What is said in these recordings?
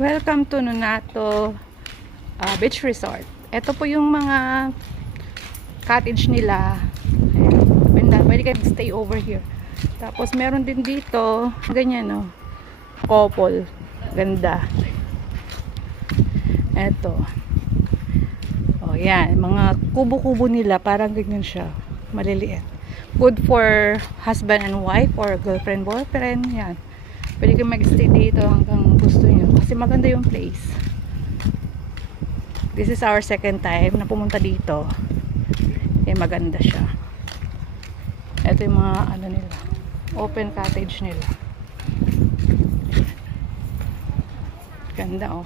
Welcome to Nonato Beach Resort. Ito po yung mga cottage nila. Ayan. Pwede kayo stay over here. Tapos meron din dito, ganyan no, couple. Ganda. Ito. Oh, yan. Mga kubo-kubo nila. Parang ganyan siya. Maliliit. Good for husband and wife or girlfriend, boyfriend. Yan. Pwede kayo mag-stay dito hanggang gusto nyo. Kasi maganda yung place. This is our second time na pumunta dito. Maganda siya. Ito yung mga ano nila. Open cottage nila. Ganda oh.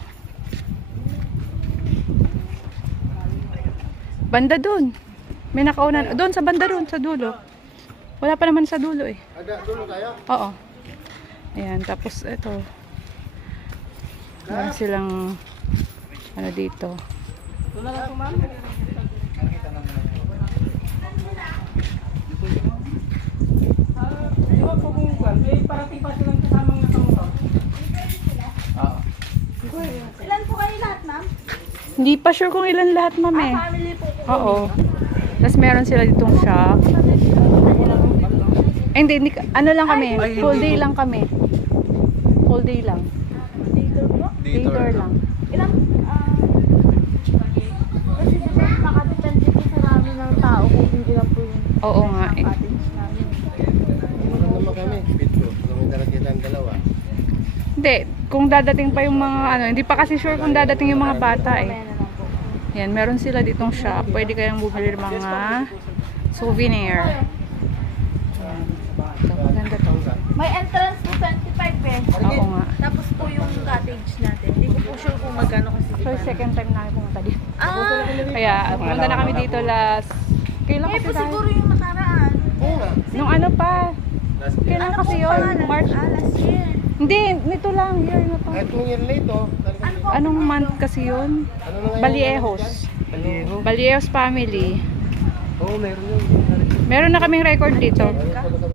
Banda dun. May nakaunan. Doon sa banda dun, sa dulo. Wala pa naman sa dulo eh. Ada dulo tayo? Oo. Ayan, tapos ito. Meron silang ano dito. Wala lang po, ma'am. Di ba po kung may parating pa silang kasamang nakamotor? Oo. Ilan po kayo lahat, ma'am? Hindi pa sure kung ilan lahat, ma'am eh. Family po po. Oo. Tapos meron sila ditong shop. Hindi, ano lang kami. Full day lang kami. Full day lang. Dito po? Later lang. Ilan? Kasi di ba nakadepende po sa rami ng tao kung ilan po yung Oo nga eh. cottage namin. Ano naman kami? Pito. Kami dalagitan dalawa. Hindi, kung dadating pa yung mga ano, hindi pa kasi sure kung dadating yung mga bata eh. Mamaya na lang po. Yan, meron sila ditong shop. Pwede kayong bumili ng mga souvenir. Yan. Ito, maganda to. May entrance po 25 pesos. Oo nga. Tapos po yung cottage natin. Hindi ko po sure kung magkano kasi. Actually, second time namin pumunta dito. Ah! Kaya, pumunta na kami dito last... Kailan Ngayon kasi po tayo? siguro yung nakaraan. Oo nga. Nung ano pa? Last year. Kailan kasi po yun? pangalan? March? Last year. Hindi, nito lang. Year na to. Kahit kung year late oh. Ano po? Anong month kasi yun? Ano na ngayon? Baliehos. Balieho? Baliehos family. Oo, meron yun. Meron na kaming record dito.